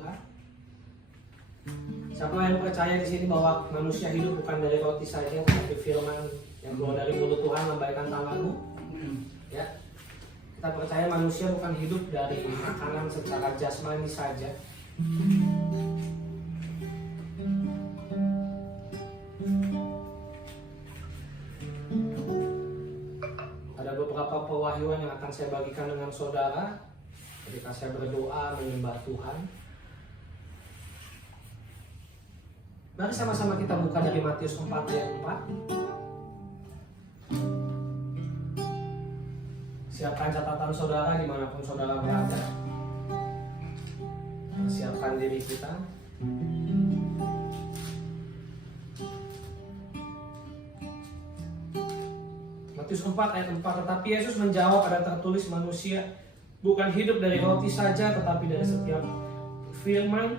Tuhan? Siapa yang percaya di sini bahwa manusia hidup bukan dari roti saja, tapi firman yang keluar dari mulut Tuhan lambaikan tanganmu? Ya, kita percaya manusia bukan hidup dari makanan secara jasmani saja. Ada beberapa pewahyuan yang akan saya bagikan dengan saudara ketika saya berdoa menyembah Tuhan. Mari sama-sama kita buka dari Matius 4 ayat 4. Siapkan catatan saudara dimanapun saudara berada. Siapkan diri kita. Matius 4 ayat 4. Tetapi Yesus menjawab, ada tertulis manusia bukan hidup dari roti saja, tetapi dari setiap firman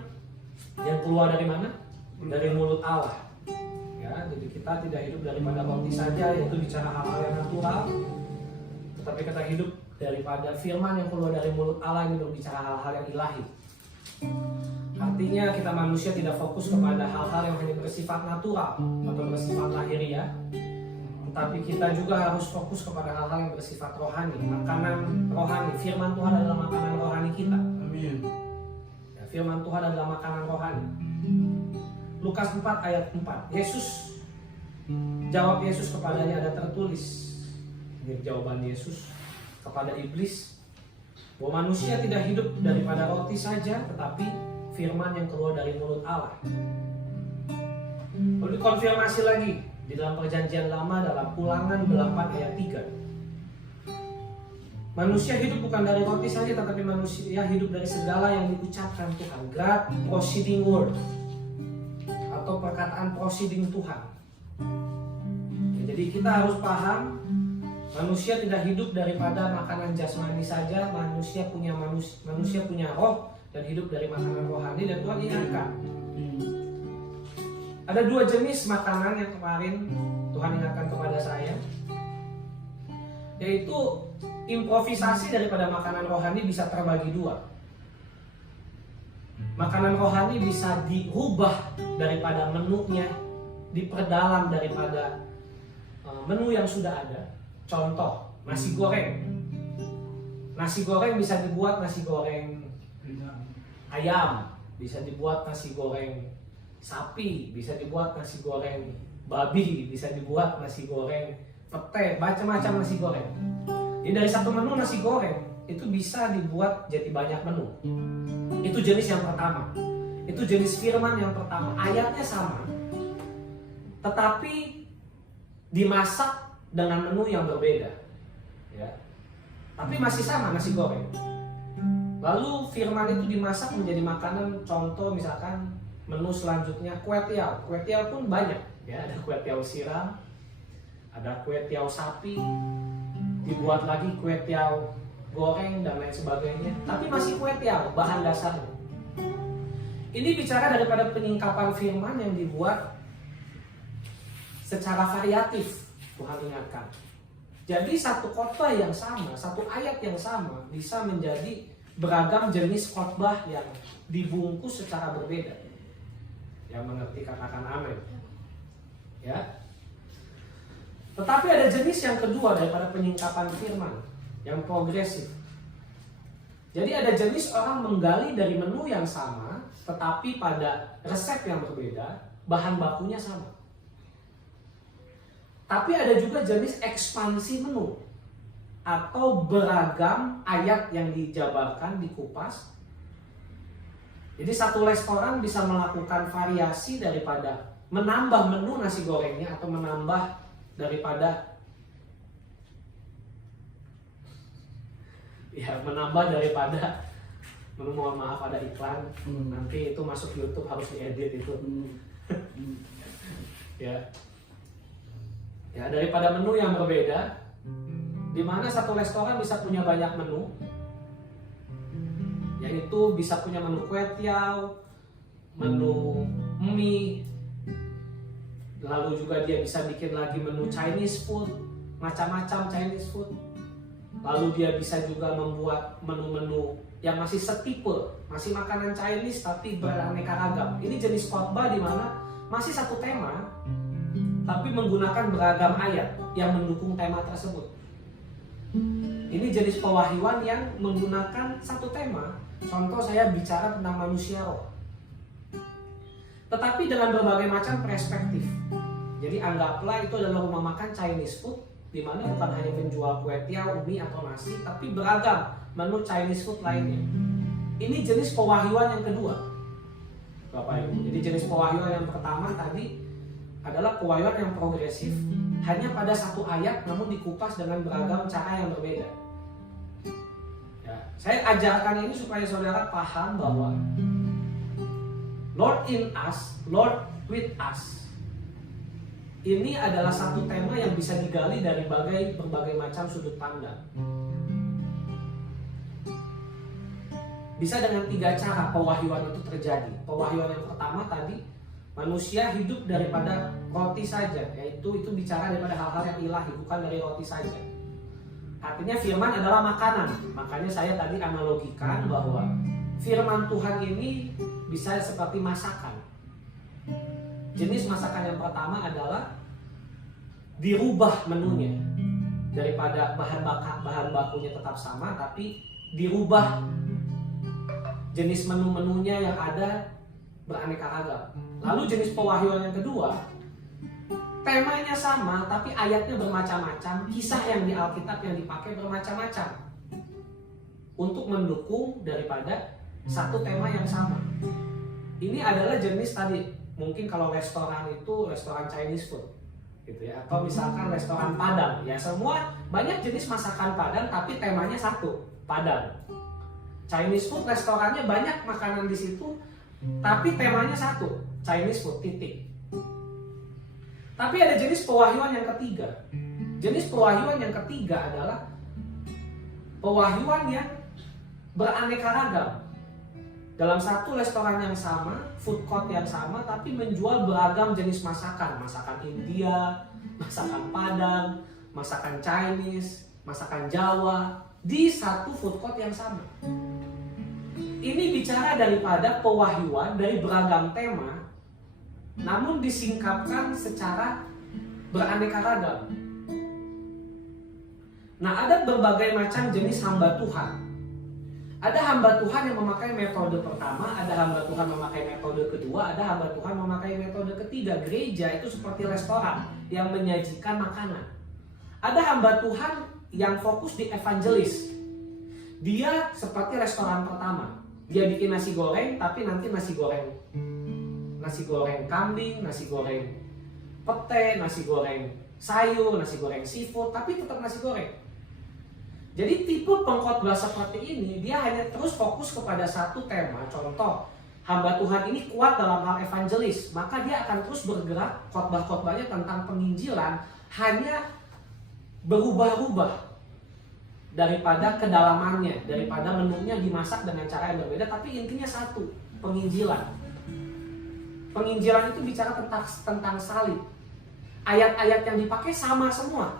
yang keluar dari mana? Dari mulut Allah. Ya, jadi kita tidak hidup daripada roti saja, yaitu bicara hal-hal yang natural, tetapi kita hidup daripada firman yang keluar dari mulut Allah yang berbicara hal-hal yang ilahi. Artinya kita manusia tidak fokus kepada hal-hal yang hanya bersifat natural atau bersifat lahiriah, tetapi kita juga harus fokus kepada hal-hal yang bersifat rohani, makanan rohani. Firman Tuhan adalah makanan rohani kita. Amin. Ya, firman Tuhan adalah makanan rohani. Lukas 4 ayat 4. Jawab Yesus kepadanya, ada tertulis. Ini jawaban Yesus kepada iblis, bahwa manusia tidak hidup daripada roti saja, tetapi firman yang keluar dari mulut Allah. Lalu dikonfirmasi lagi di dalam perjanjian lama dalam Ulangan 8 ayat 3. Manusia hidup bukan dari roti saja, tetapi manusia hidup dari segala yang diucapkan Tuhan. God proceeding word, atau perkataan proceeding Tuhan. Ya, jadi kita harus paham, manusia tidak hidup daripada makanan jasmani saja. Manusia punya roh dan hidup dari makanan rohani. Dan Tuhan ingatkan, ada dua jenis makanan yang kemarin Tuhan ingatkan kepada saya, yaitu improvisasi daripada makanan rohani bisa terbagi dua. Makanan rohani bisa diubah daripada menunya, diperdalam daripada menu yang sudah ada. Contoh, nasi goreng. Nasi goreng bisa dibuat nasi goreng ayam, bisa dibuat nasi goreng sapi, bisa dibuat nasi goreng babi, bisa dibuat nasi goreng pete, macam-macam nasi goreng. Jadi dari satu menu nasi goreng itu bisa dibuat jadi banyak menu. Itu jenis yang pertama. Itu jenis firman yang pertama. Ayatnya sama, tetapi dimasak dengan menu yang berbeda, ya. Tapi masih sama nasi goreng. Lalu firman itu dimasak menjadi makanan. Contoh misalkan menu selanjutnya kue tiaw. Kue tiaw pun banyak, ya. Ada kue tiaw siram, ada kue tiaw sapi, dibuat lagi kue tiaw goreng dan lain sebagainya. Tapi masih kue tiaw bahan dasarnya. Ini bicara daripada penyingkapan firman yang dibuat secara variatif. Tuhan ingatkan. Jadi satu khotbah yang sama, satu ayat yang sama bisa menjadi beragam jenis khotbah yang dibungkus secara berbeda. Yang mengerti katakan amin. Ya. Tetapi ada jenis yang kedua daripada penyingkapan firman, yang progresif. Jadi ada jenis orang menggali dari menu yang sama, tetapi pada resep yang berbeda, bahan bakunya sama. Tapi ada juga jenis ekspansi menu, atau beragam ayat yang dijabarkan, dikupas. Jadi satu restoran bisa melakukan variasi daripada menambah menu nasi gorengnya, atau menambah daripada menu, mohon maaf ada iklan, nanti itu masuk YouTube harus diedit itu. Ya, daripada menu yang berbeda, di mana satu restoran bisa punya banyak menu, yaitu bisa punya menu kue tiaw, menu mie, lalu juga dia bisa bikin lagi menu Chinese food, macam-macam Chinese food. Lalu dia bisa juga membuat menu-menu yang masih setipe, masih makanan Chinese tapi beraneka ragam. Ini jenis khotbah di mana masih satu tema, tapi menggunakan beragam ayat yang mendukung tema tersebut. Ini jenis pewahyuan yang menggunakan satu tema. Contoh, saya bicara tentang manusia roh, tetapi dengan berbagai macam perspektif. Jadi anggaplah itu adalah rumah makan Chinese food, di mana bukan hanya menjual kue tiaw, mie atau nasi, tapi beragam menu Chinese food lainnya. Ini jenis pewahyuan yang kedua, Bapak Ibu. Jadi jenis pewahyuan yang pertama tadi adalah pewahyuan yang progresif, hanya pada satu ayat namun dikupas dengan beragam cara yang berbeda. Ya, saya ajarkan ini supaya saudara paham bahwa Lord in us, Lord with us, ini adalah satu tema yang bisa digali dari berbagai macam sudut pandang. Bisa dengan 3 cara pewahyuan itu terjadi. Pewahyuan yang pertama tadi, manusia hidup daripada roti saja, yaitu itu bicara daripada hal-hal yang ilahi, bukan dari roti saja. Artinya firman adalah makanan. Makanya saya tadi analogikan bahwa firman Tuhan ini bisa seperti masakan. Jenis masakan yang pertama adalah dirubah menunya, daripada bahan bakunya tetap sama, tapi dirubah jenis menu-menunya yang ada beraneka ragam. Lalu jenis pewahyuan yang kedua, temanya sama tapi ayatnya bermacam-macam, kisah yang di Alkitab yang dipakai bermacam-macam untuk mendukung daripada satu tema yang sama. Ini adalah jenis tadi, mungkin kalau restoran itu restoran Chinese food gitu ya, atau misalkan restoran Padang ya, semua banyak jenis masakan Padang tapi temanya satu, Padang. Chinese food restorannya banyak makanan di situ tapi temanya satu, Chinese food, titik. Tapi ada jenis pewahyuan yang ketiga. Jenis pewahyuan yang ketiga adalah pewahyuan yang beraneka ragam. Dalam satu restoran yang sama, food court yang sama, tapi menjual beragam jenis masakan. Masakan India, masakan Padang, masakan Chinese, masakan Jawa, di satu food court yang sama. Ini bicara daripada pewahyuan dari beragam tema, namun disingkapkan secara beraneka ragam. Nah, ada berbagai macam jenis hamba Tuhan. Ada hamba Tuhan yang memakai metode pertama, ada hamba Tuhan memakai metode kedua, ada hamba Tuhan memakai metode ketiga. Gereja itu seperti restoran yang menyajikan makanan. Ada hamba Tuhan yang fokus di evangelis. Dia seperti restoran pertama. Dia bikin nasi goreng, tapi nanti nasi goreng kambing, nasi goreng pete, nasi goreng sayur, nasi goreng seafood, tapi tetap nasi goreng. Jadi tipe pengkhotbah seperti ini, dia hanya terus fokus kepada satu tema. Contoh, hamba Tuhan ini kuat dalam hal evangelis, maka dia akan terus bergerak, khotbah-khotbahnya tentang penginjilan, hanya berubah-ubah daripada kedalamannya, daripada menunya dimasak dengan cara yang berbeda, tapi intinya satu, penginjilan. Penginjilan itu bicara tentang salib. Ayat-ayat yang dipakai sama semua.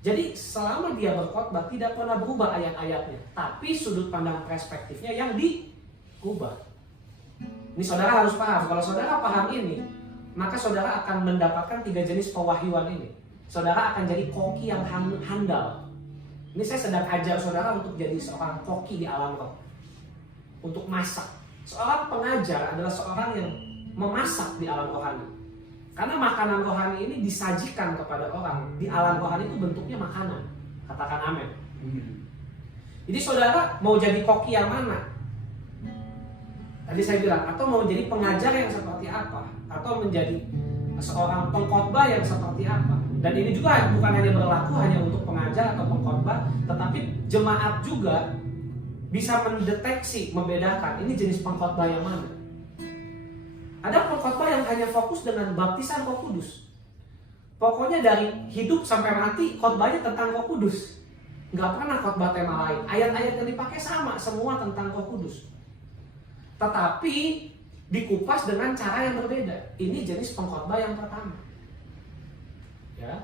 Jadi selama dia berkhotbah tidak pernah berubah ayat-ayatnya, tapi sudut pandang perspektifnya yang diubah. Ini saudara harus paham. Kalau saudara paham ini, maka saudara akan mendapatkan 3 jenis pewahyuan ini. Saudara akan jadi koki yang handal. Ini saya sedang ajar saudara untuk jadi seorang koki di alam roh, untuk masak. Seorang pengajar adalah seorang yang memasak di alam rohani. Karena makanan rohani ini disajikan kepada orang. Di alam rohani itu bentuknya makanan. Katakan amin. Jadi saudara mau jadi koki yang mana? Tadi saya bilang, atau mau jadi pengajar yang seperti apa? Atau menjadi seorang pengkhotbah yang seperti apa? Dan ini juga bukan hanya berlaku hanya untuk pengajar atau pengkhotbah, tetapi jemaat juga bisa mendeteksi, membedakan ini jenis pengkhotbah yang mana. Ada pengkhotbah yang hanya fokus dengan baptisan Roh Kudus. Pokoknya dari hidup sampai mati khotbahnya tentang Roh Kudus. Nggak pernah khotbah tema lain. Ayat-ayat yang dipakai sama, semua tentang Roh Kudus. Tetapi dikupas dengan cara yang berbeda. Ini jenis pengkhotbah yang pertama. Ya.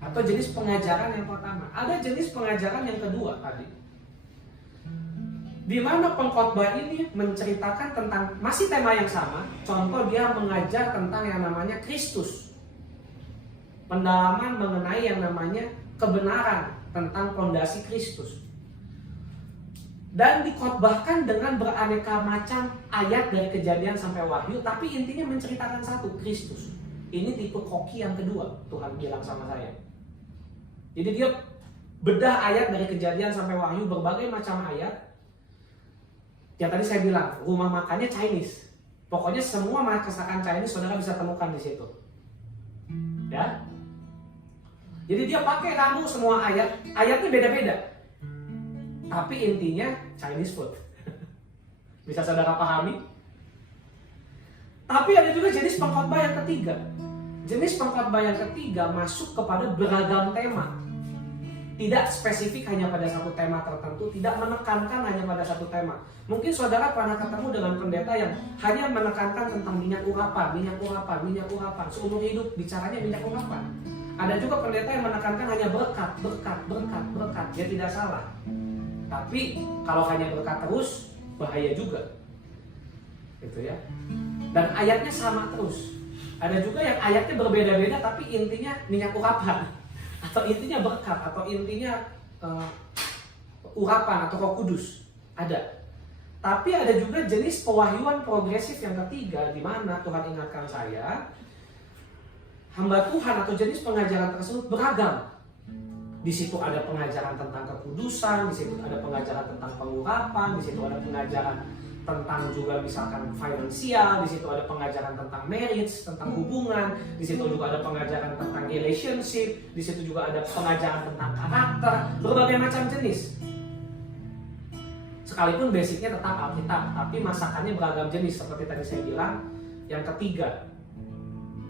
atau jenis pengajaran yang pertama. Ada jenis pengajaran yang kedua tadi, di mana pengkhotbah ini menceritakan tentang masih tema yang sama. Contoh, dia mengajar tentang yang namanya Kristus, pendalaman mengenai yang namanya kebenaran tentang fondasi Kristus, dan dikhotbahkan dengan beraneka macam ayat dari Kejadian sampai Wahyu, tapi intinya menceritakan satu, Kristus. Ini tipe koki yang kedua, Tuhan bilang sama saya. Jadi dia bedah ayat dari Kejadian sampai Wahyu, berbagai macam ayat. Yang tadi saya bilang, rumah makannya Chinese. Pokoknya semua masakan Chinese saudara bisa temukan di situ. Ya. Jadi dia pakai kamu semua ayat, ayatnya beda-beda. Tapi intinya Chinese food. Bisa saudara pahami? Tapi ada juga jenis pengkhotbah yang ketiga. Jenis pengkhotbah yang ketiga masuk kepada beragam tema. Tidak spesifik hanya pada satu tema tertentu, tidak menekankan hanya pada satu tema. Mungkin saudara pernah ketemu dengan pendeta yang hanya menekankan tentang minyak urapan, minyak urapan, minyak urapan. Seumur hidup bicaranya minyak urapan. Ada juga pendeta yang menekankan hanya berkat, berkat, berkat, berkat. Dia tidak salah. Tapi kalau hanya berkat terus, bahaya juga. Gitu ya. Dan ayatnya sama terus. Ada juga yang ayatnya berbeda-beda tapi intinya minyak urapan. Atau intinya berkat, atau intinya urapan atau Roh Kudus. Ada. Tapi ada juga jenis pewahyuan progresif yang ketiga, di mana Tuhan ingatkan saya, hamba Tuhan atau jenis pengajaran tersebut beragam. Di situ ada pengajaran tentang kekudusan, di situ ada pengajaran tentang pengurapan, di situ ada pengajaran tentang juga misalkan finansial, di situ ada pengajaran tentang marriage, tentang hubungan, di situ juga ada pengajaran tentang relationship, di situ juga ada pengajaran tentang karakter, berbagai macam jenis. Sekalipun basicnya tetap Alkitab, tapi masakannya beragam jenis seperti tadi saya bilang. Yang ketiga,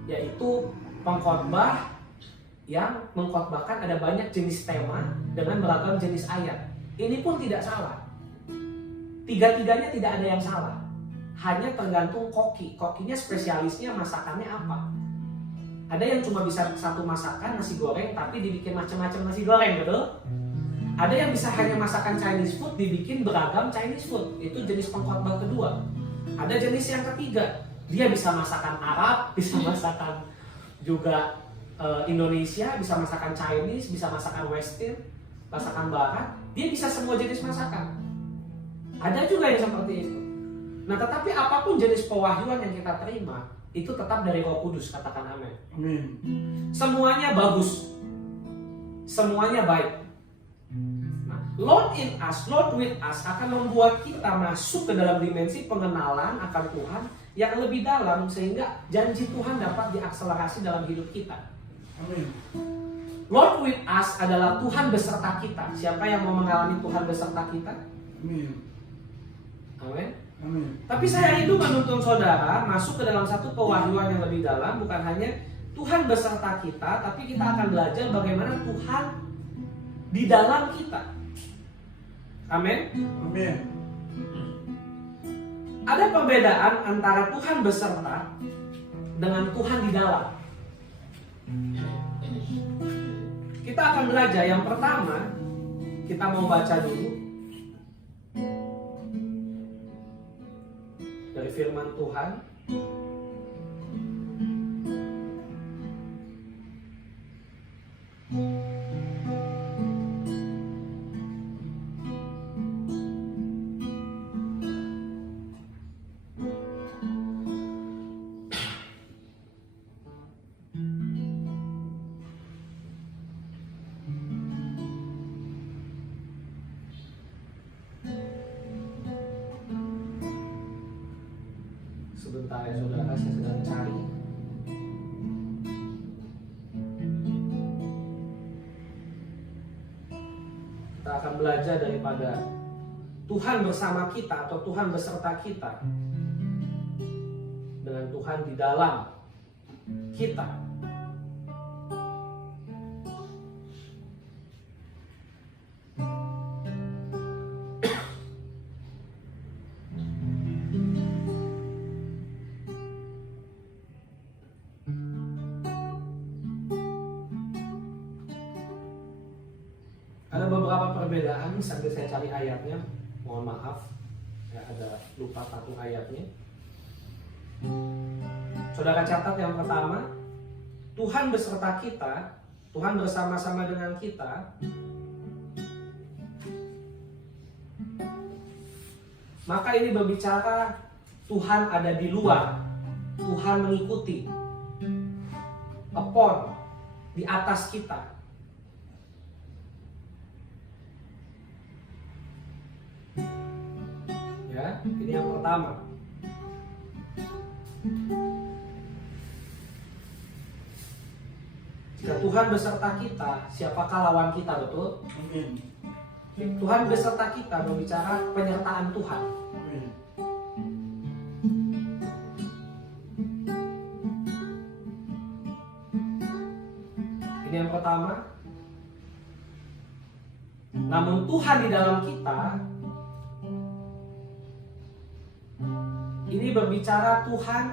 yaitu pengkhotbah yang mengkhotbahkan ada banyak jenis tema dengan beragam jenis ayat. Ini pun tidak salah. Tiga-tiganya tidak ada yang salah. Hanya tergantung koki. Kokinya spesialisnya masakannya apa. Ada yang cuma bisa satu masakan nasi goreng tapi dibikin macam-macam nasi goreng, betul? Ada yang bisa hanya masakan Chinese food dibikin beragam Chinese food. Itu jenis pengkhotbah kedua. Ada jenis yang ketiga. Dia bisa masakan Arab, bisa masakan juga Indonesia, bisa masakan Chinese, bisa masakan Western, masakan Barat. Dia bisa semua jenis masakan. Ada juga yang seperti itu. Nah, tetapi apapun jenis pewahyuan yang kita terima, itu tetap dari Roh Kudus, katakan amin. Amin. Semuanya bagus. Semuanya baik. Nah, Lord in us, Lord with us akan membuat kita masuk ke dalam dimensi pengenalan akan Tuhan yang lebih dalam, sehingga janji Tuhan dapat diakselerasi dalam hidup kita. Amin. Lord with us adalah Tuhan beserta kita. Siapa yang mau mengalami Tuhan beserta kita? Amin. Amin. Amin. Tapi saya rindu menuntun saudara masuk ke dalam satu pewahyuan yang lebih dalam. Bukan hanya Tuhan beserta kita, tapi kita akan belajar bagaimana Tuhan di dalam kita. Amin. Amin. Ada perbedaan antara Tuhan beserta dengan Tuhan di dalam. Kita akan belajar. Yang pertama, kita mau baca dulu dari firman Tuhan. Sebentar ya saudara, saya sedang cari. Kita akan belajar daripada Tuhan bersama kita atau Tuhan beserta kita dengan Tuhan di dalam kita. sambil saya cari ayatnya. Mohon maaf, saya ada lupa satu ayatnya. Saudara catat yang pertama, Tuhan beserta kita, Tuhan bersama-sama dengan kita. Maka ini berbicara Tuhan ada di luar, Tuhan mengikuti, upon, di atas kita. Ya, ini yang pertama. Jika Tuhan beserta kita, siapakah lawan kita, betul? Amin. Tuhan beserta kita berbicara penyertaan Tuhan. Amin. Ini yang pertama. Namun Tuhan di dalam kita, ini berbicara Tuhan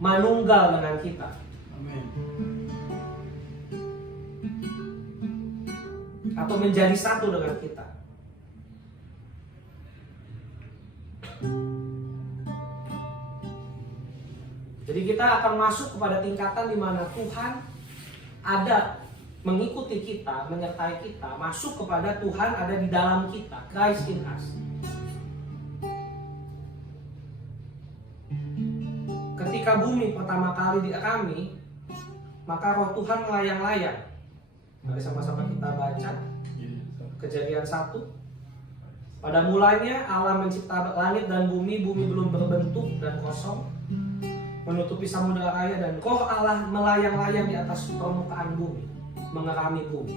manunggal dengan kita. Amin. Atau menjadi satu dengan kita. Jadi kita akan masuk kepada tingkatan di mana Tuhan ada mengikuti kita, menyertai kita, masuk kepada Tuhan ada di dalam kita, Christ in us. Ketika bumi pertama kali dirami, maka roh Tuhan melayang-layang. Mari sama-sama kita baca Kejadian 1. Pada mulanya Allah mencipta langit dan bumi belum berbentuk dan kosong, menutupi samudera raya, dan roh Allah melayang-layang di atas permukaan bumi, mengerami bumi.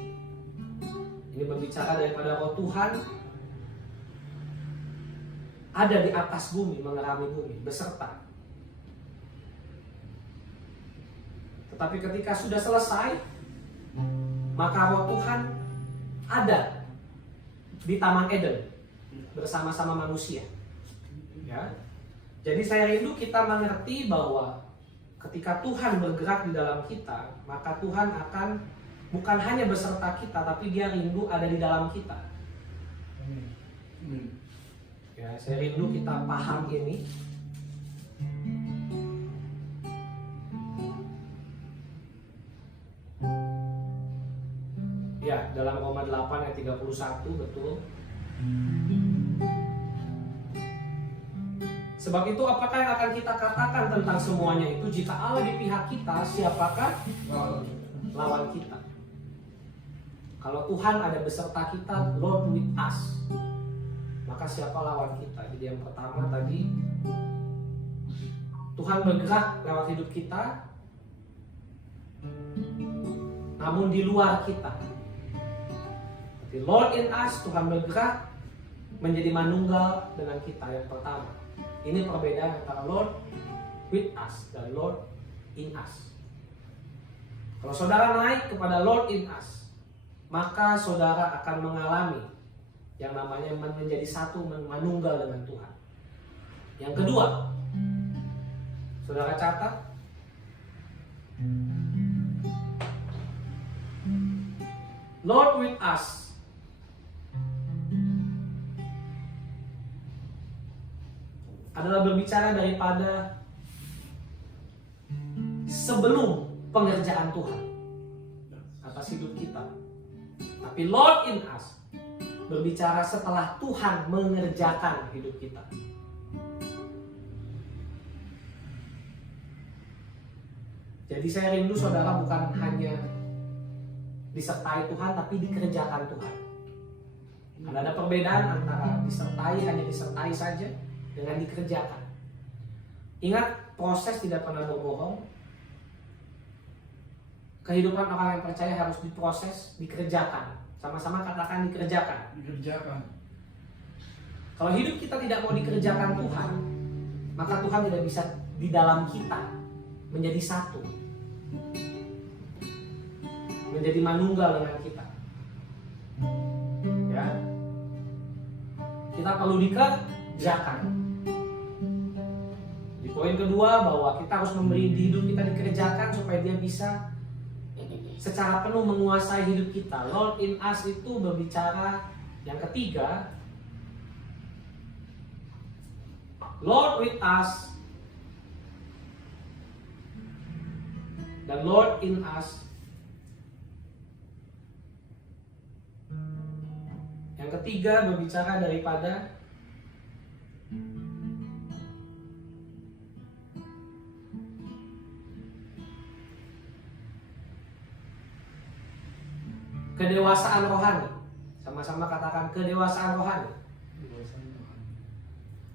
Ini berbicara daripada roh Tuhan ada di atas bumi, mengerami bumi, beserta. Tetapi ketika sudah selesai, maka roh Tuhan ada di Taman Eden bersama-sama manusia. Ya. Jadi saya rindu kita mengerti bahwa ketika Tuhan bergerak di dalam kita, maka Tuhan akan bukan hanya beserta kita, tapi Dia rindu ada di dalam kita. Ya, saya rindu kita paham ini. Ya, dalam Roma 8 ayat 31, betul. Sebab itu apakah yang akan kita katakan tentang semuanya itu? Jika Allah di pihak kita, siapakah lawan kita? Kalau Tuhan ada beserta kita, Lord with us, maka siapa lawan kita? Jadi yang pertama tadi, Tuhan bergerak lewat hidup kita, namun di luar kita. The Lord in us, Tuhan bergerak menjadi manunggal dengan kita. Yang pertama, ini perbedaan antara Lord with us dan Lord in us. Kalau saudara naik kepada Lord in us, maka saudara akan mengalami yang namanya menjadi satu, manunggal dengan Tuhan. Yang kedua, saudara catat, Lord with us adalah berbicara daripada sebelum pengerjaan Tuhan atas hidup kita. Tapi Lord in us berbicara setelah Tuhan mengerjakan hidup kita. Jadi saya rindu saudara bukan hanya disertai Tuhan, tapi dikerjakan Tuhan. Karena ada perbedaan antara disertai, hanya disertai saja, dengan dikerjakan. Ingat, proses tidak pernah berbohong. Kehidupan orang yang percaya harus diproses, dikerjakan. Sama-sama katakan dikerjakan. Dikerjakan. Kalau hidup kita tidak mau dikerjakan Tuhan, maka Tuhan tidak bisa di dalam kita menjadi satu, menjadi manunggal dengan kita. Ya, kita perlu dikerjakan. Di poin kedua, bahwa kita harus memberi hidup kita dikerjakan supaya Dia bisa secara penuh menguasai hidup kita. Lord in us itu berbicara Yang ketiga, Lord with us dan Lord in us. Yang ketiga berbicara daripada kedewasaan rohani. Sama-sama katakan kedewasaan rohani.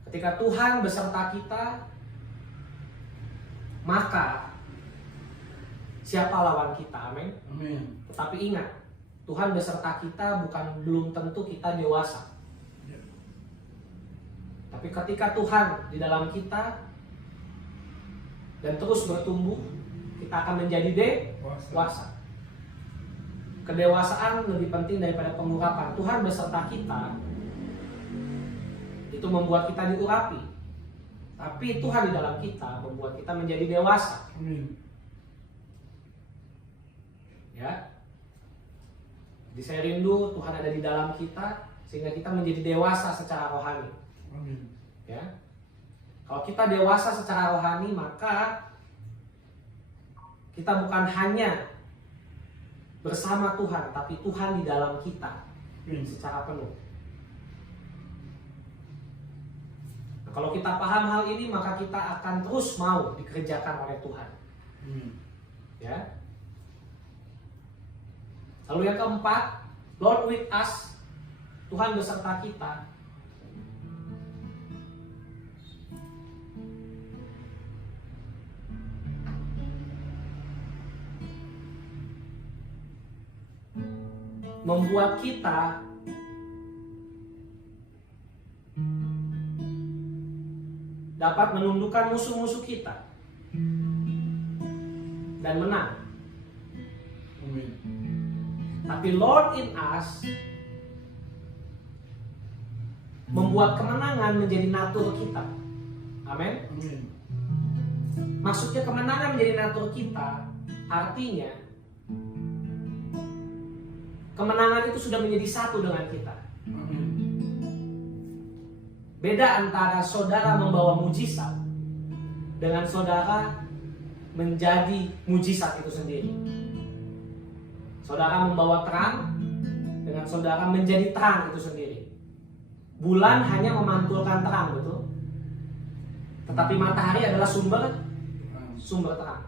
Ketika Tuhan beserta kita, maka siapa lawan kita? Amin. Amin. Tetapi ingat, Tuhan beserta kita belum tentu kita dewasa. Tapi ketika Tuhan di dalam kita dan terus bertumbuh, kita akan menjadi dewasa. Kedewasaan lebih penting daripada pengurapan. Tuhan beserta kita itu membuat kita diurapi. Tapi Tuhan di dalam kita membuat kita menjadi dewasa. Amin. Ya. Jadi saya rindu Tuhan ada di dalam kita sehingga kita menjadi dewasa secara rohani. Amin. Ya. Kalau kita dewasa secara rohani, maka kita bukan hanya bersama Tuhan, tapi Tuhan di dalam kita secara penuh. Nah, kalau kita paham hal ini, maka kita akan terus mau dikerjakan oleh Tuhan. Ya. Lalu yang keempat, Lord with us, Tuhan beserta kita. Membuat kita dapat menundukkan musuh-musuh kita dan menang. Amin. Tapi Lord in us membuat kemenangan menjadi natur kita. Amin. Amin. Maksudnya kemenangan menjadi natur kita, artinya kemenangan itu sudah menjadi satu dengan kita. Amin. Beda antara saudara membawa mujizat dengan saudara menjadi mujizat itu sendiri. Saudara membawa terang dengan saudara menjadi terang itu sendiri. Bulan hanya memantulkan terang, betul? Tetapi matahari adalah sumber terang.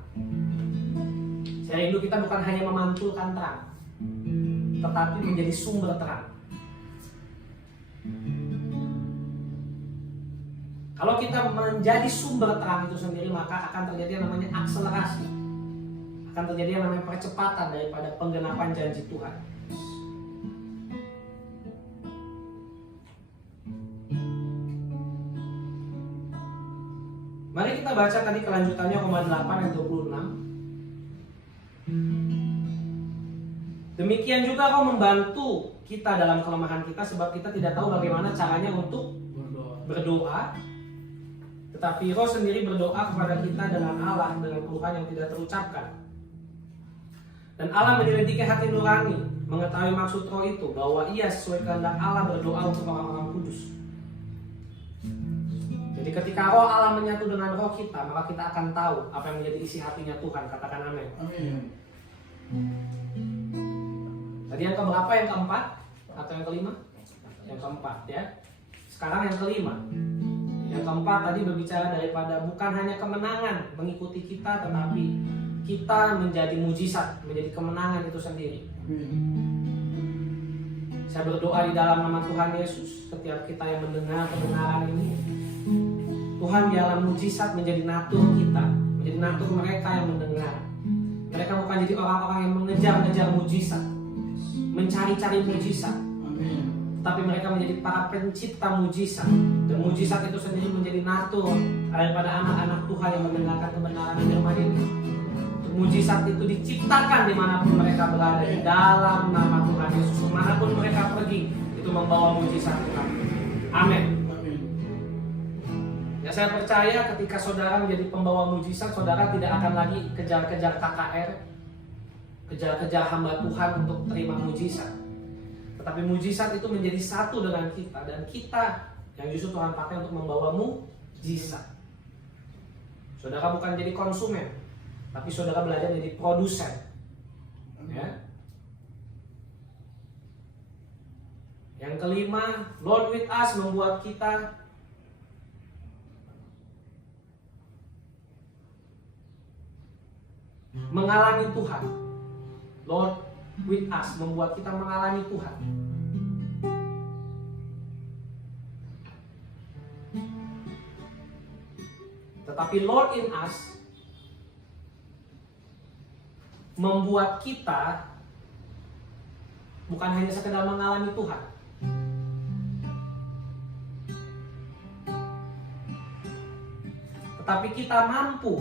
Saya rindu kita bukan hanya memantulkan terang, tetapi menjadi sumber terang. Kalau kita menjadi sumber terang itu sendiri, maka akan terjadi yang namanya akselerasi. Akan terjadi yang namanya percepatan daripada penggenapan janji Tuhan. Mari kita baca tadi kelanjutannya Roma 8 ayat 26. Demikian juga Roh membantu kita dalam kelemahan kita, sebab kita tidak tahu bagaimana caranya untuk berdoa. Tetapi Roh sendiri berdoa kepada kita dengan Allah, dengan keluhan yang tidak terucapkan. Dan Allah menyelidiki hati nurani, mengetahui maksud Roh itu, bahwa ia sesuai kehendak Allah berdoa untuk orang-orang kudus. Jadi ketika Roh Allah menyatu dengan Roh kita, maka kita akan tahu apa yang menjadi isi hatinya Tuhan. Katakan amin. Amin. Tadi yang keberapa? Yang keempat? Atau yang kelima? Yang keempat, ya. Sekarang yang kelima. Yang keempat tadi berbicara daripada bukan hanya kemenangan mengikuti kita, tetapi kita menjadi mujizat, menjadi kemenangan itu sendiri. Saya berdoa di dalam nama Tuhan Yesus, setiap kita yang mendengar kebenaran ini, Tuhan biarlah mujizat menjadi natur kita, menjadi natur mereka yang mendengar. Mereka bukan jadi orang-orang yang mengejar-ngejar mujizat, mencari-cari mujizat, tapi mereka menjadi para pencipta mujizat. Dan mujizat itu sendiri menjadi natur daripada anak-anak Tuhan yang mendengarkan kebenaran firman ini. Mujizat itu diciptakan dimanapun mereka berada, di dalam nama Tuhan Yesus. Kemanapun mereka pergi, itu membawa mujizat Tuhan. Amin. Ya, saya percaya ketika saudara menjadi pembawa mujizat, saudara tidak akan lagi kejar-kejar KKR, kejar-kejar hamba Tuhan untuk terima mujizat. Tetapi mujizat itu menjadi satu dengan kita, dan kita yang justru Tuhan pakai untuk membawa mujizat. Saudara bukan jadi konsumen, tapi saudara belajar menjadi produsen. Ya. Yang kelima, Lord with us membuat kita mengalami Tuhan. Lord with us membuat kita mengalami Tuhan. Tetapi Lord in us membuat kita bukan hanya sekedar mengalami Tuhan, tetapi kita mampu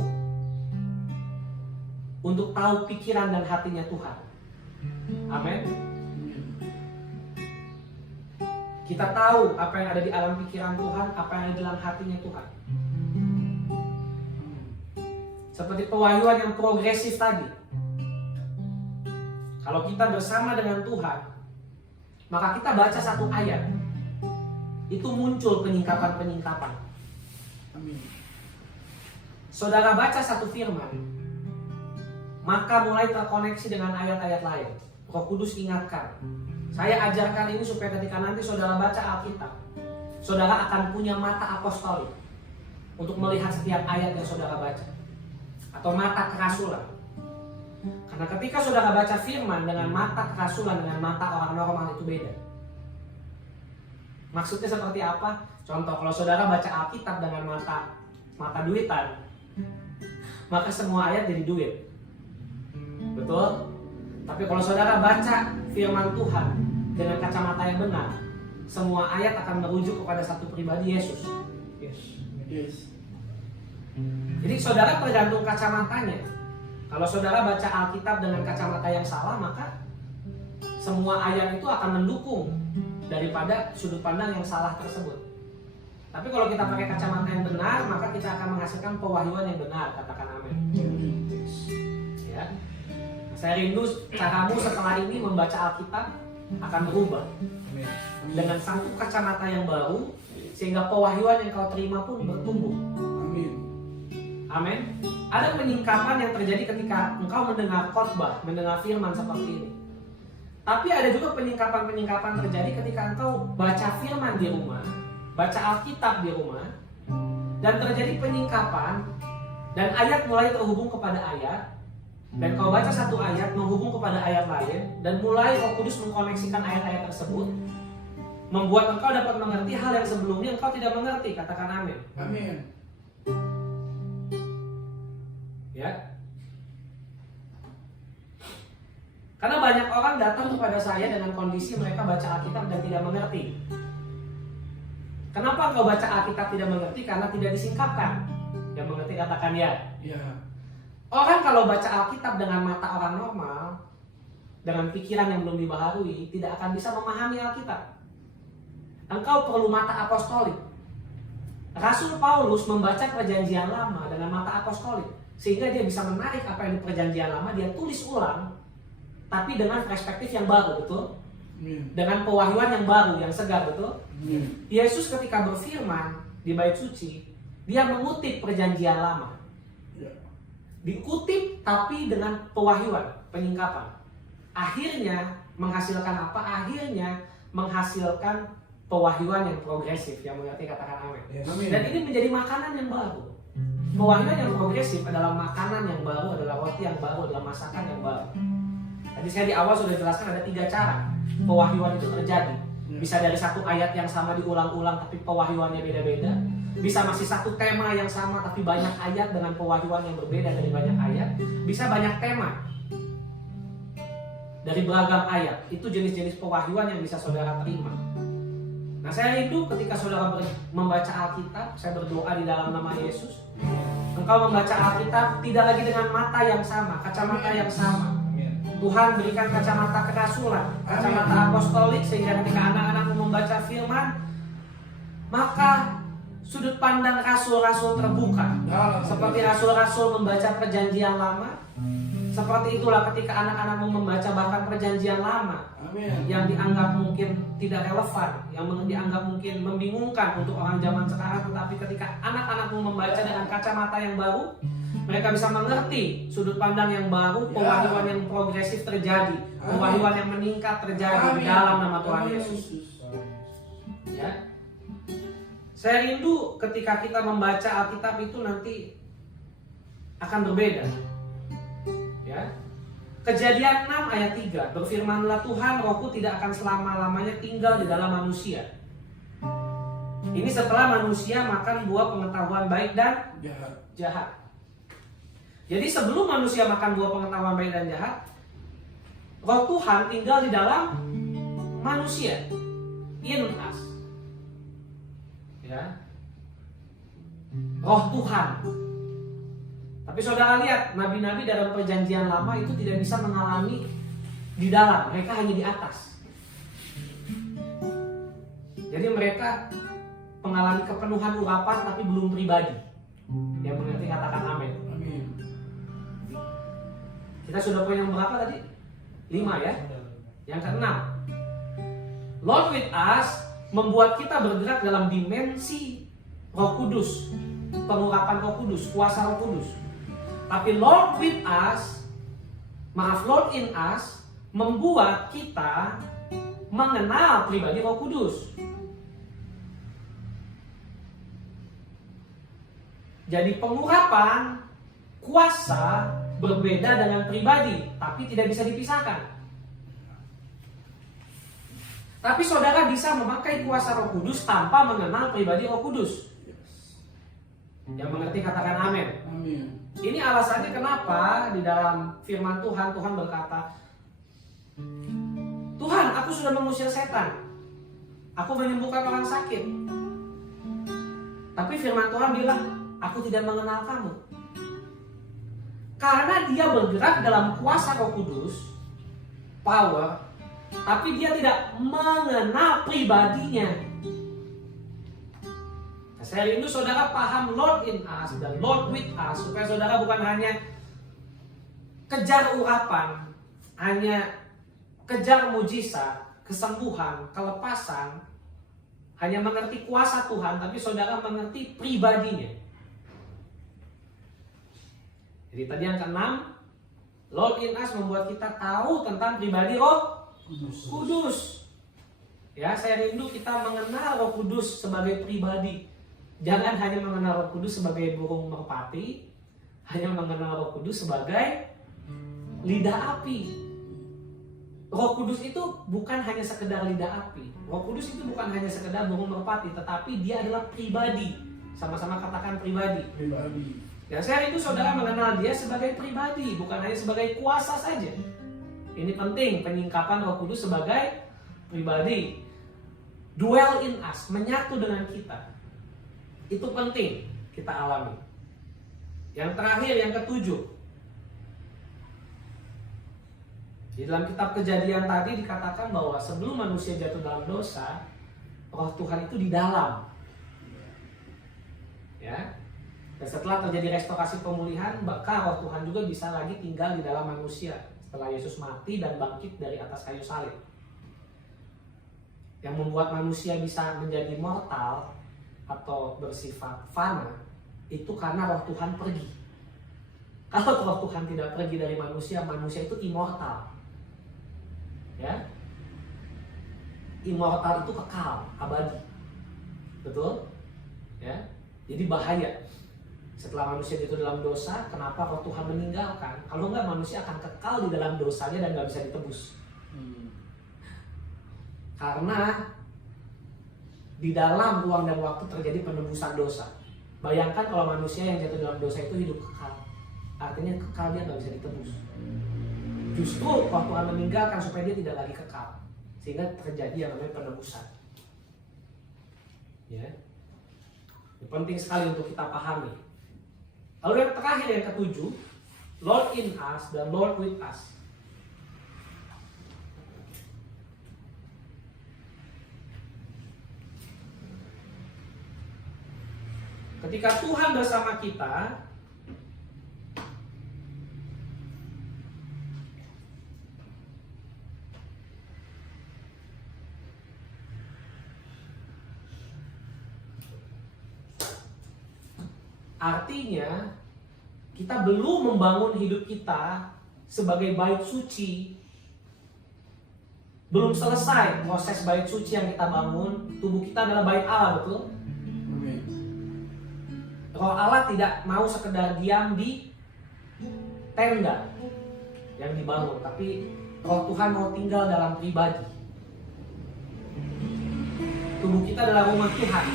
untuk tahu pikiran dan hatinya Tuhan. Amin. Kita tahu apa yang ada di alam pikiran Tuhan, apa yang ada di dalam hatinya Tuhan. Seperti pewahyuan yang progresif tadi. Kalau kita bersama dengan Tuhan, maka kita baca satu ayat, itu muncul penyingkapan-penyingkapan. Amin. Saudara baca satu firman, maka mulai terkoneksi dengan ayat-ayat lain. Roh Kudus ingatkan. Saya ajarkan ini supaya ketika nanti saudara baca Alkitab, saudara akan punya mata apostolik untuk melihat setiap ayat yang saudara baca, atau mata kerasulan. Karena ketika saudara baca firman dengan mata kerasulan, dengan mata orang normal itu beda. Maksudnya seperti apa? Contoh, kalau saudara baca Alkitab dengan mata duitan, maka semua ayat jadi duit. Betul? Tapi kalau saudara baca firman Tuhan dengan kacamata yang benar, semua ayat akan merujuk kepada satu pribadi, Yesus. Yes. Jadi saudara tergantung kacamatanya. Kalau saudara baca Alkitab dengan kacamata yang salah, maka semua ayat itu akan mendukung daripada sudut pandang yang salah tersebut. Tapi kalau kita pakai kacamata yang benar, maka kita akan menghasilkan pewahyuan yang benar. Katakan amin. Ya. Saya rindu caramu setelah ini membaca Alkitab akan berubah dengan satu kacamata yang baru, sehingga pewahyuan yang kau terima pun bertumbuh. Amin. Amin. Ada penyingkapan yang terjadi ketika engkau mendengar khotbah, mendengar firman seperti ini. Tapi ada juga penyingkapan-penyingkapan terjadi ketika engkau baca firman di rumah, baca Alkitab di rumah, dan terjadi penyingkapan, dan ayat mulai terhubung kepada ayat, dan kau baca satu ayat menghubung kepada ayat lain, dan mulai Roh Kudus mengkoneksikan ayat-ayat tersebut, membuat engkau dapat mengerti hal yang sebelumnya engkau tidak mengerti. Katakan amin. Amin. Ya. Karena banyak orang datang kepada saya dengan kondisi mereka baca Alkitab dan tidak mengerti. Kenapa engkau baca Alkitab tidak mengerti? Karena tidak disingkapkan. Yang mengerti katakan ya. Ya. Orang kalau baca Alkitab dengan mata orang normal, dengan pikiran yang belum dibaharui, tidak akan bisa memahami Alkitab. Engkau perlu mata apostolik. Rasul Paulus membaca perjanjian lama dengan mata apostolik, sehingga dia bisa menarik apa yang di perjanjian lama, dia tulis ulang, tapi dengan perspektif yang baru, betul? Dengan pewahyuan yang baru, yang segar, betul? Yesus ketika berfirman di bait suci, dia mengutip perjanjian lama. Dikutip tapi dengan pewahyuan, penyingkapan. Akhirnya menghasilkan apa? Akhirnya menghasilkan pewahyuan yang progresif, yang mengerti katakan amin. Dan ini menjadi makanan yang baru. Pewahyuan yang progresif adalah makanan yang baru, adalah roti yang baru, adalah masakan yang baru. Tadi saya di awal sudah jelaskan ada 3 cara pewahyuan itu terjadi. Bisa dari satu ayat yang sama diulang-ulang tapi pewahyuannya beda-beda. Bisa masih satu tema yang sama tapi banyak ayat dengan pewahyuan yang berbeda dari banyak ayat. Bisa banyak tema dari beragam ayat. Itu jenis-jenis pewahyuan yang bisa saudara terima. Nah, saya rindu ketika saudara membaca Alkitab, saya berdoa di dalam nama Yesus, engkau membaca Alkitab tidak lagi dengan mata yang sama, kacamata yang sama. Tuhan berikan kacamata kerasulan, kacamata apostolik, sehingga ketika anak-anakmu membaca firman, maka sudut pandang rasul-rasul terbuka. Seperti rasul-rasul membaca perjanjian lama, Seperti itulah ketika anak-anakmu membaca bahkan perjanjian lama Amin. yang dianggap mungkin tidak relevan, yang dianggap mungkin membingungkan untuk orang zaman sekarang, tetapi ketika anak-anakmu membaca dengan kacamata yang baru, mereka bisa mengerti sudut pandang yang baru, pewahyuan yang progresif terjadi, pewahyuan yang meningkat terjadi di dalam nama Tuhan Yesus. Ya. Saya rindu ketika kita membaca Alkitab itu nanti akan berbeda. Ya. Kejadian 6 ayat 3, berfirmanlah Tuhan, rohku tidak akan selama-lamanya tinggal di dalam manusia. Ini setelah manusia makan buah pengetahuan baik dan jahat. Jadi sebelum manusia makan buah pengetahuan baik dan jahat, roh Tuhan tinggal di dalam manusia, in us. Ya. Roh Tuhan. Tapi saudara lihat, nabi-nabi dalam perjanjian lama itu tidak bisa mengalami di dalam, mereka hanya di atas. Jadi mereka mengalami kepenuhan urapan tapi belum pribadi. Yang mengerti katakan amin. Amin. Kita sudah poin yang berapa tadi? 5 ya. Yang ke-6, Lord with us membuat kita bergerak dalam dimensi Roh Kudus, pengurapan Roh Kudus, kuasa Roh Kudus. Tapi Lord with us, Lord in us membuat kita mengenal pribadi Roh Kudus. Jadi pengurapan, kuasa berbeda dengan pribadi, tapi tidak bisa dipisahkan. Tapi saudara bisa memakai kuasa Roh Kudus tanpa mengenal pribadi Roh Kudus. Yang mengerti katakan amin. Amin. Ini alasannya kenapa di dalam firman Tuhan, Tuhan berkata, Tuhan, aku sudah mengusir setan, aku menyembuhkan orang sakit. Tapi firman Tuhan bilang, aku tidak mengenal kamu. Karena dia bergerak dalam kuasa Roh Kudus, power, tapi dia tidak mengenal pribadinya. Nah, saya rindu saudara paham Lord in us dan Lord with us, supaya saudara bukan hanya kejar urapan, hanya kejar mujizat, kesembuhan, kelepasan, hanya mengerti kuasa Tuhan, tapi saudara mengerti pribadinya. Jadi tadi yang ke-6, Lord in us membuat kita tahu tentang pribadi Roh Kudus. Ya, saya rindu kita mengenal Roh Kudus sebagai pribadi. Jangan hanya mengenal Roh Kudus sebagai burung merpati, hanya mengenal Roh Kudus sebagai lidah api. Roh Kudus itu bukan hanya sekedar lidah api. Roh Kudus itu bukan hanya sekedar burung merpati, tetapi dia adalah pribadi. Sama-sama katakan pribadi. Pribadi. Dan saya rindu saudara mengenal dia sebagai pribadi, bukan hanya sebagai kuasa saja. Ini penting, penyingkapan Roh Kudus sebagai pribadi. Dwell in us, menyatu dengan kita. Itu penting kita alami. Yang terakhir, yang ke-7. Di dalam kitab Kejadian tadi dikatakan bahwa sebelum manusia jatuh dalam dosa, Roh Tuhan itu di dalam. Ya. Dan setelah terjadi restorasi pemulihan, maka Roh Tuhan juga bisa lagi tinggal di dalam manusia setelah Yesus mati dan bangkit dari atas kayu salib. Yang membuat manusia bisa menjadi mortal atau bersifat fana itu karena Roh Tuhan pergi. Kalau Roh Tuhan tidak pergi dari manusia, manusia itu immortal. Ya. Immortal itu kekal, abadi. Betul? Ya. Jadi bahaya. Setelah manusia itu dalam dosa, kenapa Roh Tuhan meninggalkan? Kalau enggak, manusia akan kekal di dalam dosanya dan nggak bisa ditebus. Karena di dalam ruang dan waktu terjadi penebusan dosa. Bayangkan kalau manusia yang jatuh dalam dosa itu hidup kekal. Artinya kekal, dia nggak bisa ditebus. Justru Roh Tuhan meninggalkan supaya dia tidak lagi kekal. Sehingga terjadi yang namanya penebusan. Ya. Ini penting sekali untuk kita pahami. Lalu yang terakhir, yang ke-7, Lord in us dan Lord with us. Ketika Tuhan bersama kita, Artinya kita belum membangun hidup kita sebagai bait suci. Belum selesai proses bait suci yang kita bangun. Tubuh kita adalah bait Allah, betul? Amin. Roh Allah tidak mau sekedar diam di tenda yang dibangun, tapi Roh Tuhan mau tinggal dalam pribadi. Tubuh kita adalah rumah Tuhan.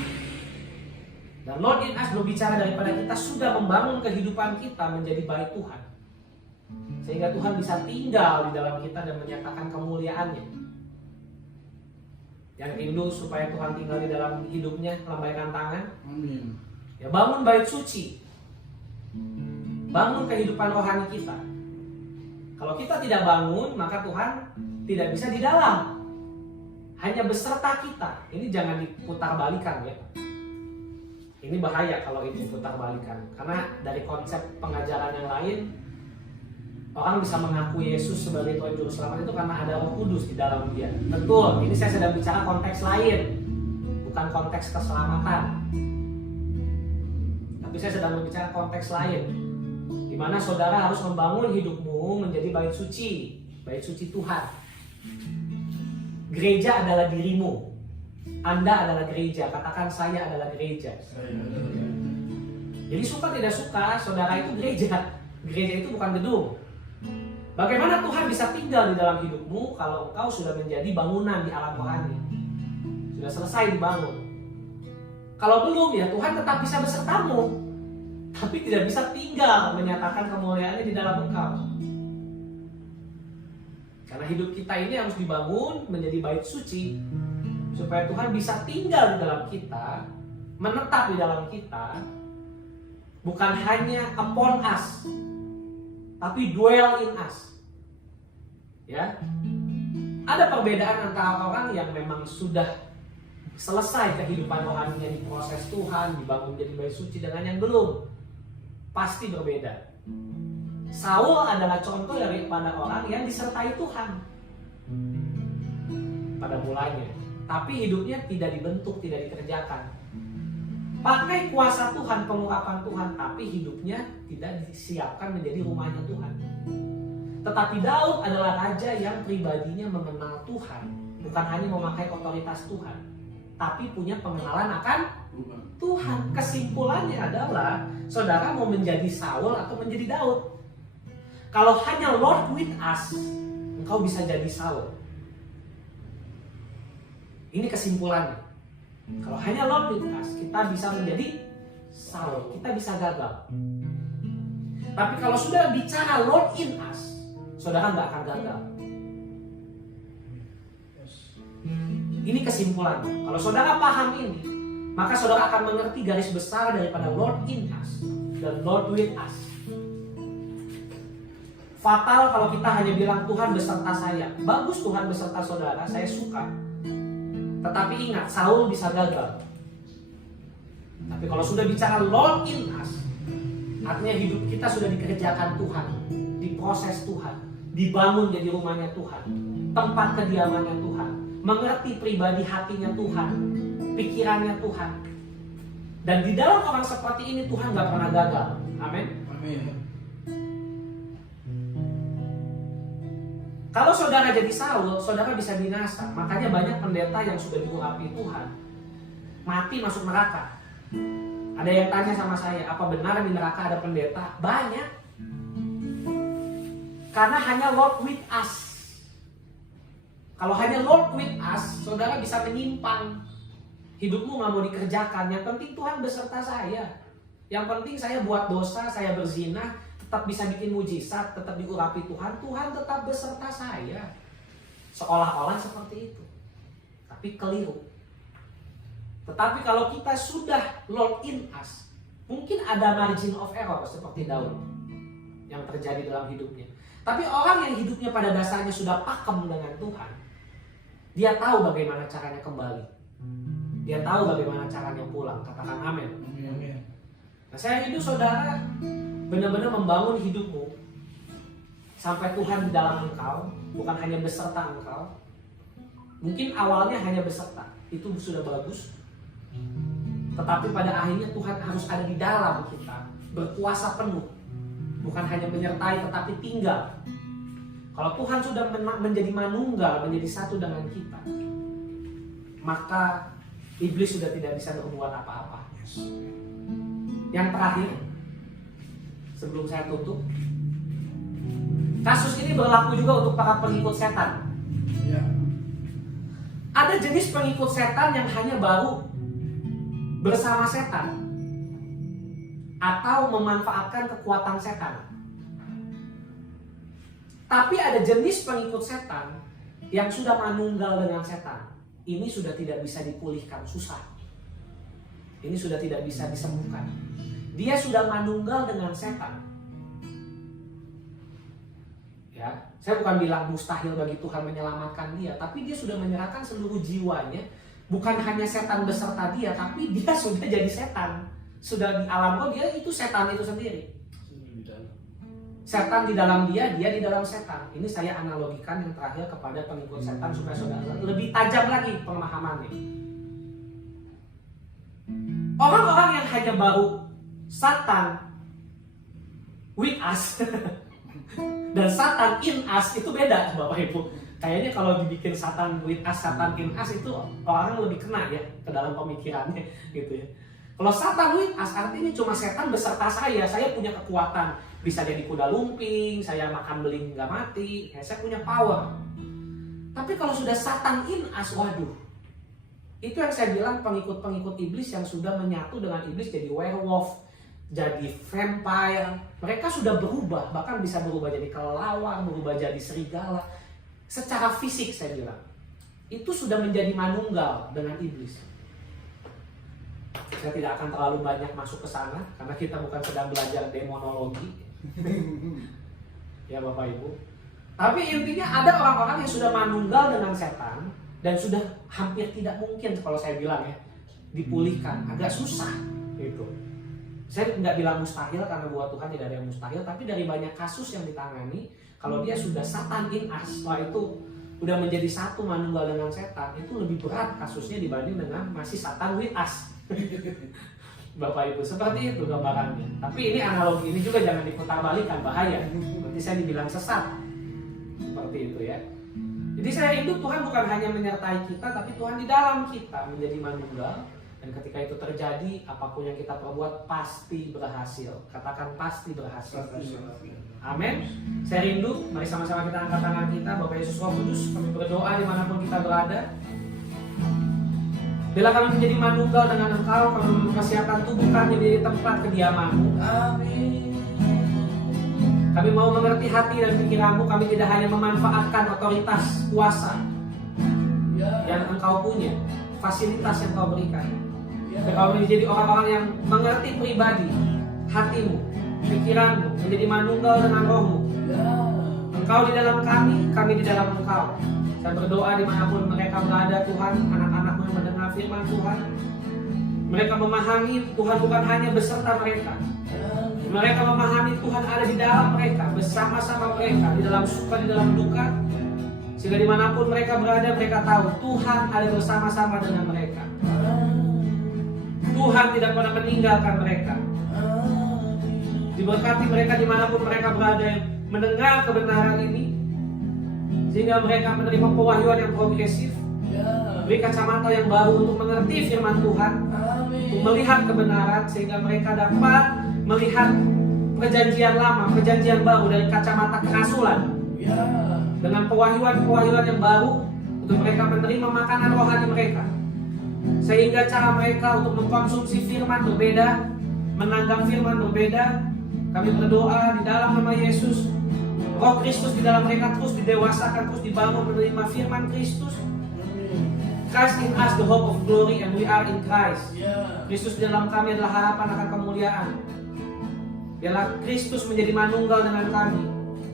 Dan Lord in us berbicara daripada kita sudah membangun kehidupan kita menjadi bait Tuhan, sehingga Tuhan bisa tinggal di dalam kita dan menyatakan kemuliaannya. Yang rindu supaya Tuhan tinggal di dalam hidupnya, lambaikan tangan. Amin. Ya, bangun bait suci. Bangun kehidupan rohani kita. Kalau kita tidak bangun, maka Tuhan tidak bisa di dalam. Hanya beserta kita. Ini jangan diputar balikan ya. Ini bahaya kalau ini diputar balikan. Karena dari konsep pengajaran yang lain, orang bisa mengaku Yesus sebagai Tuhan Juru Selamat itu karena ada Roh Kudus di dalam dia. Betul, ini saya sedang bicara konteks lain, bukan konteks keselamatan. Tapi saya sedang berbicara konteks lain, di mana saudara harus membangun hidupmu menjadi bait suci Tuhan. Gereja adalah dirimu. Anda adalah gereja. Katakan saya adalah gereja. Jadi suka tidak suka, saudara itu gereja. Gereja itu bukan gedung. Bagaimana Tuhan bisa tinggal di dalam hidupmu kalau engkau sudah menjadi bangunan di alam rohani? Sudah selesai dibangun. Kalau belum ya Tuhan tetap bisa besertamu, tapi tidak bisa tinggal menyatakan kemuliaannya di dalam engkau. Karena hidup kita ini harus dibangun menjadi bait suci, supaya Tuhan bisa tinggal di dalam kita, menetap di dalam kita, bukan hanya upon us, tapi dwell in us. Ya, ada perbedaan antara orang yang memang sudah selesai kehidupan rohaninya di proses Tuhan, dibangun jadi bait suci, dengan yang belum. Pasti berbeda. Saul adalah contoh daripada orang yang disertai Tuhan pada mulanya, tapi hidupnya tidak dibentuk, tidak dikerjakan. Pakai kuasa Tuhan, pengurapan Tuhan, tapi hidupnya tidak disiapkan menjadi rumahnya Tuhan. Tetapi Daud adalah raja yang pribadinya mengenal Tuhan, bukan hanya memakai otoritas Tuhan, tapi punya pengenalan akan Tuhan. Kesimpulannya adalah, saudara mau menjadi Saul atau menjadi Daud? Kalau hanya Lord with us, engkau bisa jadi Saul. Ini kesimpulannya. Kalau hanya Lord with us, kita bisa menjadi Saul, kita bisa gagal. Tapi kalau sudah bicara Lord in us, saudara nggak akan gagal. Ini kesimpulannya. Kalau saudara paham ini, maka saudara akan mengerti garis besar daripada Lord in us dan Lord with us. Fatal kalau kita hanya bilang Tuhan beserta saya. Bagus Tuhan beserta saudara, saya suka. Tetapi ingat, Saul bisa gagal. Tapi kalau sudah bicara Lord in us, artinya hidup kita sudah dikerjakan Tuhan, diproses Tuhan, dibangun jadi rumahnya Tuhan, tempat kediamannya Tuhan, mengerti pribadi hatinya Tuhan, pikirannya Tuhan. Dan di dalam orang seperti ini Tuhan gak pernah gagal. Amin. Amin. Kalau saudara jadi Saul, saudara bisa binasa. Makanya banyak pendeta yang sudah diurapi Tuhan mati masuk neraka. Ada yang tanya sama saya, apa benar di neraka ada pendeta? Banyak. Karena hanya Lord with us. Kalau hanya Lord with us, saudara bisa menyimpang. Hidupmu gak mau dikerjakan. Yang penting Tuhan beserta saya. Yang penting saya buat dosa, saya berzina, tetap bisa bikin mujizat, tetap diurapi Tuhan, Tuhan tetap beserta saya. Seolah-olah seperti itu. Tapi keliru. Tetapi kalau kita sudah Lord in us, mungkin ada margin of error seperti Daud yang terjadi dalam hidupnya. Tapi orang yang hidupnya pada dasarnya sudah pakem dengan Tuhan, dia tahu bagaimana caranya kembali. Dia tahu bagaimana caranya pulang. Katakan amin. Amin. Nah, saya rindu saudara benar-benar membangun hidupmu sampai Tuhan di dalam engkau, bukan hanya beserta engkau. Mungkin awalnya hanya beserta, itu sudah bagus. Tetapi pada akhirnya Tuhan harus ada di dalam kita, berkuasa penuh. Bukan hanya menyertai tetapi tinggal. Kalau Tuhan sudah menjadi manunggal, menjadi satu dengan kita, maka iblis sudah tidak bisa berbuat apa-apa. Yang terakhir, sebelum saya tutup, kasus ini berlaku juga untuk para pengikut setan. Ya. Ada jenis pengikut setan yang hanya baru bersama setan atau memanfaatkan kekuatan setan. Tapi ada jenis pengikut setan yang sudah manunggal dengan setan. Ini sudah tidak bisa dipulihkan, susah. Ini sudah tidak bisa disembuhkan. Dia sudah manunggal dengan setan. Ya, saya bukan bilang mustahil bagi Tuhan menyelamatkan dia, tapi dia sudah menyerahkan seluruh jiwanya, bukan hanya setan beserta dia, tapi dia sudah jadi setan. Sudah di alam roh dia itu setan itu sendiri. Setan di dalam dia di dalam setan. Ini saya analogikan yang terakhir kepada pengikut setan supaya saudara lebih tajam lagi pemahamannya. Orang-orang yang hanya baru Satan with us dan Satan in us itu beda, Bapak Ibu. Kayaknya kalau dibikin Satan with us, Satan in us itu orang lebih kena ya ke dalam pemikirannya gitu ya. Kalau Satan with us artinya cuma setan beserta saya punya kekuatan. Bisa jadi kuda lumping, saya makan beling nggak mati, saya punya power. Tapi kalau sudah Satan in us, waduh. Itu yang saya bilang pengikut-pengikut iblis yang sudah menyatu dengan iblis jadi werewolf, jadi vampire. Mereka sudah berubah, bahkan bisa berubah jadi kelelawar, berubah jadi serigala. Secara fisik saya bilang, itu sudah menjadi manunggal dengan iblis. Saya tidak akan terlalu banyak masuk ke sana karena kita bukan sedang belajar demonologi. Ya Bapak Ibu. Tapi intinya ada orang-orang yang sudah manunggal dengan setan dan sudah hampir tidak mungkin kalau saya bilang ya dipulihkan, agak susah gitu. Saya nggak bilang mustahil karena buat Tuhan tidak ada yang mustahil, tapi dari banyak kasus yang ditangani, kalau dia sudah Satan in us, wah itu udah menjadi satu manunggal dengan setan, itu lebih berat kasusnya dibanding dengan masih Satan with us. Bapak Ibu, seperti itu gambarannya. Tapi ini analogi ini juga jangan diputarbalikan, bahaya. Nanti saya dibilang sesat. Seperti itu ya. Jadi saya rindu Tuhan bukan hanya menyertai kita, tapi Tuhan di dalam kita menjadi manunggal. Dan ketika itu terjadi, apapun yang kita perbuat pasti berhasil. Katakan pasti berhasil. Amin. Saya rindu, mari sama-sama kita angkat tangan kita. Bapak Yesus Roh Kudus, kami berdoa dimanapun kita berada. Bila kami menjadi manunggal dengan Engkau, kami mempersiapkan tubuh kami di tempat kediaman-Mu. Amin. Kami mau mengerti hati dan pikiran-Mu. Kami tidak hanya memanfaatkan otoritas, kuasa yang Engkau punya, fasilitas yang Kau berikan. Tapi kami menjadi orang-orang yang mengerti pribadi, hati-Mu, pikiran-Mu, menjadi manunggal dengan Roh-Mu. Engkau di dalam kami di dalam Engkau. Saya berdoa dimanapun mereka berada, Tuhan, anak-anak-Mu yang mendengar firman Tuhan, mereka memahami Tuhan bukan hanya beserta mereka. Mereka memahami Tuhan ada di dalam mereka, bersama-sama mereka, di dalam suka, di dalam duka. Sehingga dimanapun mereka berada, mereka tahu Tuhan ada bersama-sama dengan mereka. Tuhan tidak pernah meninggalkan mereka. Diberkati mereka dimanapun mereka berada, mendengar kebenaran ini, sehingga mereka menerima pewahyuan yang progresif, beri kacamata yang baru untuk mengerti firman Tuhan, untuk melihat kebenaran, sehingga mereka dapat melihat perjanjian lama, perjanjian baru dari kacamata kerasulan, dengan pewahyuan-pewahyuan yang baru untuk mereka menerima makanan rohani mereka, sehingga cara mereka untuk mengkonsumsi firman berbeda, menanggap firman berbeda. Kami berdoa di dalam nama Yesus, Roh Kristus di dalam mereka terus didewasakan, terus dibangun menerima firman Kristus. Christ in us the hope of glory and we are in Christ. Kristus di dalam kami adalah harapan akan kemuliaan. Biarlah Kristus menjadi manunggal dengan kami.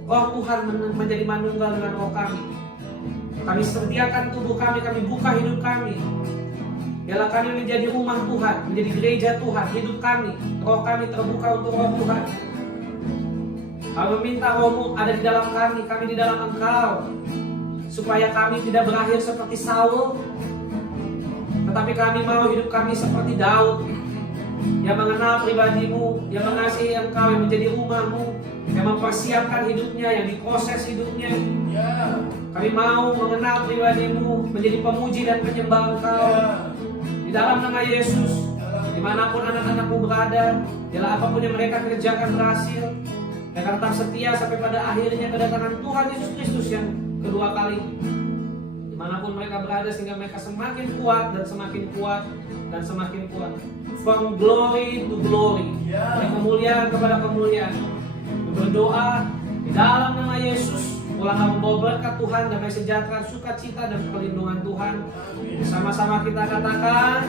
Roh Tuhan menjadi manunggal dengan roh kami. Kami sediakan tubuh kami buka hidup kami. Biarlah kami menjadi rumah Tuhan, menjadi gereja Tuhan, hidup kami, roh kami terbuka untuk roh Tuhan. Kami meminta Roh-Mu ada di dalam kami di dalam Engkau, supaya kami tidak berakhir seperti Saul, tetapi kami mau hidup kami seperti Daud, yang mengenal pribadimu, yang mengasihi Engkau, yang menjadi rumahmu, yang mempersiapkan hidupnya, yang diproses hidupnya. Ya. Kami mau mengenal pribadimu, menjadi pemuji dan penyembah Engkau. Di dalam nama Yesus, dimanapun anak-anakmu berada, bila apapun yang mereka kerjakan berhasil, mereka tetap setia sampai pada akhirnya kedatangan Tuhan Yesus Kristus yang kedua kali. Dimanapun mereka berada, sehingga mereka semakin kuat dan semakin kuat dan semakin kuat. From glory to glory, dari kemuliaan kepada kemuliaan. Berdoa di dalam nama Yesus, ulanglah membawa berkat Tuhan, damai sejahtera, sukacita dan perlindungan Tuhan. Bersama-sama kita katakan,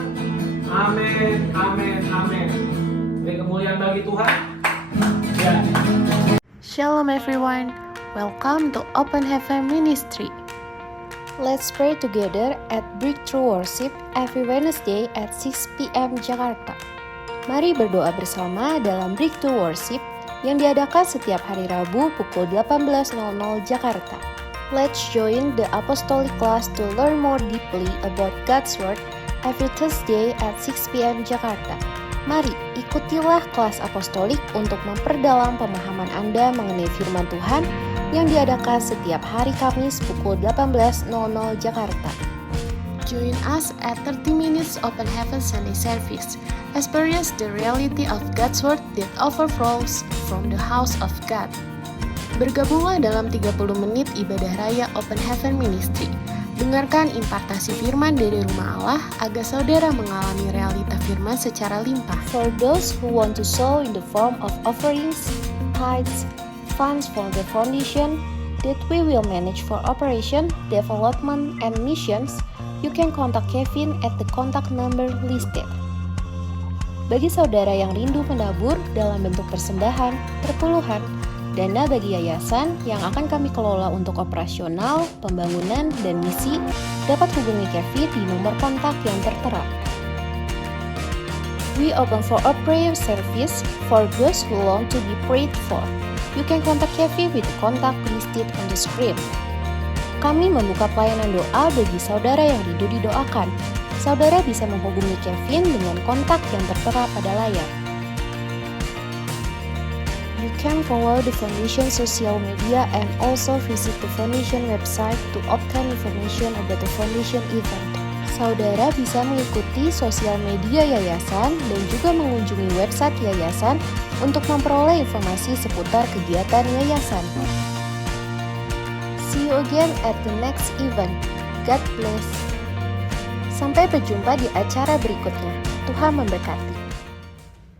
amin, amin, amin. Beri kemuliaan bagi Tuhan. Ya. Shalom everyone, welcome to Open Heaven Ministry. Let's pray together at Breakthrough Worship every Wednesday at 6 p.m. Jakarta. Mari berdoa bersama dalam Breakthrough Worship yang diadakan setiap hari Rabu pukul 18.00 Jakarta. Let's join the Apostolic class to learn more deeply about God's Word every Thursday at 6 p.m. Jakarta. Mari ikutilah kelas apostolik untuk memperdalam pemahaman Anda mengenai firman Tuhan yang diadakan setiap hari Kamis pukul 18.00 Jakarta. Join us at 30 Minutes Open Heaven Sunday Service. Experience the reality of God's Word that overflows from the house of God. Bergabunglah dalam 30 menit ibadah raya Open Heaven Ministry. Dengarkan impartasi firman dari rumah Allah agar saudara mengalami realita firman secara limpah. For those who want to sow in the form of offerings, tithes, funds for the foundation that we will manage for operation, development, and missions, you can contact Kevin at the contact number listed. Bagi saudara yang rindu menabur dalam bentuk persembahan, perpuluhan, dana bagi yayasan yang akan kami kelola untuk operasional, pembangunan, dan misi, dapat hubungi Kevin di nomor kontak yang tertera. We open for a prayer service for those who long to be prayed for. You can contact Kevin with the contact listed on the screen. Kami membuka pelayanan doa bagi saudara yang rindu didoakan. Saudara bisa menghubungi Kevin dengan kontak yang tertera pada layar. You can follow the Foundation social media and also visit the Foundation website to obtain information about the Foundation event. Saudara bisa mengikuti sosial media yayasan dan juga mengunjungi website yayasan untuk memperoleh informasi seputar kegiatan yayasan. See you again at the next event. God bless. Sampai berjumpa di acara berikutnya. Tuhan memberkati.